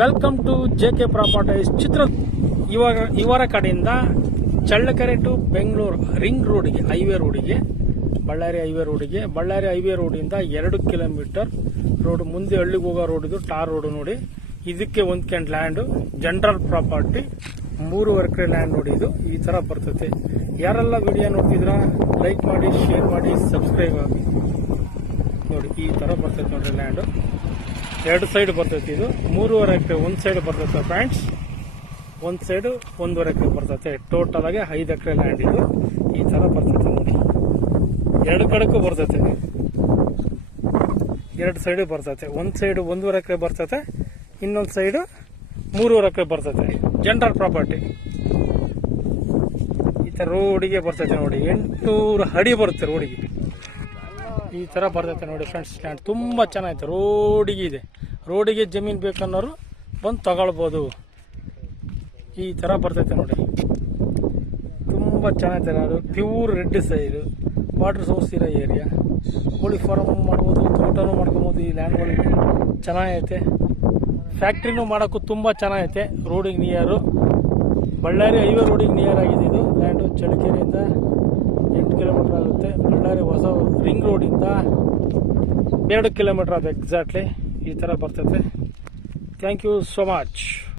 Welcome to JK. Properties Chitra. ಇವರ ಕಡೆಯಿಂದ Challakere to Bengaluru ring ರೋಡ್ಗೆ, ಹೈವೇ ರೋಡಿಗೆ, ಬಳ್ಳಾರಿ ಹೈವೇ ರೋಡಿಂದ 2 ಕಿಲೋಮೀಟರ್ ರೋಡ್ ಮುಂದೆ ಹಳ್ಳಿಗೆ ಹೋಗೋ ರೋಡ್, ಇದು ಟಾರ್ ರೋಡ್ ನೋಡಿ. ಇದಕ್ಕೆ ಹೊಂದ್ಕೊಂಡ್ ಲ್ಯಾಂಡ್, ಜನರಲ್ ಪ್ರಾಪರ್ಟಿ, 3 ಎಕರೆ ಲ್ಯಾಂಡ್ ನೋಡಿ. ಇದು ಈ ತರ ಬರ್ತೈತೆ. ಯಾರೆಲ್ಲ ವಿಡಿಯೋ ನೋಡ್ತಿದ್ರ ಲೈಕ್ ಮಾಡಿ, ಶೇರ್ ಮಾಡಿ, ಸಬ್ಸ್ಕ್ರೈಬ್ ಆಗಿ ನೋಡಿ. ಈ ತರ ಬರ್ತೈತೆ ನೋಡ್ರಿ ಲ್ಯಾಂಡ್. 2 ಸೈಡ್ ಬರ್ತೈತಿ. ಇದು 3.5 ಎಕರೆ ಒಂದ್ ಸೈಡ್ ಬರ್ತೈತೆ ಫ್ರೆಂಡ್ಸ್, ಒಂದ್ ಸೈಡ್ 1.5 ಎಕರೆ ಬರ್ತೈತೆ. ಟೋಟಲ್ ಆಗಿ 5 ಎಕರೆ ಲ್ಯಾಂಡ್. ಇದು ಈ ತರ ಬರ್ತೈತೆ ನೋಡಿ. 2 ಕಡೆಗೂ ಬರ್ತೈತೆ, 2 ಸೈಡ್ ಬರ್ತೈತೆ. ಒಂದ್ ಸೈಡ್ 1.5 ಎಕರೆ ಬರ್ತೈತೆ, ಇನ್ನೊಂದ್ ಸೈಡ್ 3.5 ಎಕರೆ ಬರ್ತೈತೆ. ಜನರಲ್ ಪ್ರಾಪರ್ಟಿ ಈ ತರ ರೋಡಿಗೆ ಬರ್ತೈತೆ ನೋಡಿ. 800 ಅಡಿ ಬರುತ್ತೆ ರೋಡಿಗೆ. ಈ ತರ ಬರ್ತೈತೆ ನೋಡಿ ಫ್ರೆಂಡ್ಸ್. ಲ್ಯಾಂಡ್ ತುಂಬಾ ಚೆನ್ನಾಗೈತೆ. ರೋಡಿಗೆ ಇದೆ. ರೋಡಿಗೆ ಜಮೀನ್ ಬೇಕನ್ನೋರು ಬಂದು ತಗೊಳ್ಬೋದು. ಈ ತರ ಬರ್ತೈತೆ ನೋಡಿ. ತುಂಬಾ ಚೆನ್ನಾಗೈತೆ. ಅದು pure red side, water source ಇರೋ ಏರಿಯಾ. ಕೋಳಿ ಫಾರ್ಮ್ ಮಾಡ್ಬೋದು, ತೋಟನೂ ಮಾಡ್ಕೊಬೋದು. ಈ ಲ್ಯಾಂಡ್ಗಳಿಗೆ ಚೆನ್ನಾಗೈತೆ. ಫ್ಯಾಕ್ಟ್ರಿನೂ ಮಾಡೋಕ್ಕೂ ತುಂಬಾ ಚೆನ್ನಾಗೈತೆ. ರೋಡಿಗೆ ನಿಯರು, ಬಳ್ಳಾರಿ ಹೈವೇ ರೋಡಿಗೆ ನಿಯರ್ ಆಗಿದೆ ಇದು ಲ್ಯಾಂಡು. ಚಳ್ಳಕೆರೆಯಿಂದ 8 ಕಿಲೋಮೀಟರ್ ಆಗುತ್ತೆ. ಬಳ್ಳಾರಿ ಹೊಸ ರಿಂಗ್ ರೋಡಿಂದ 2 ಕಿಲೋಮೀಟರ್ ಅದು ಎಕ್ಸಾಕ್ಟ್ಲಿ. ಈ ತರ ಬರ್ತೈತೆ. Thank you so much.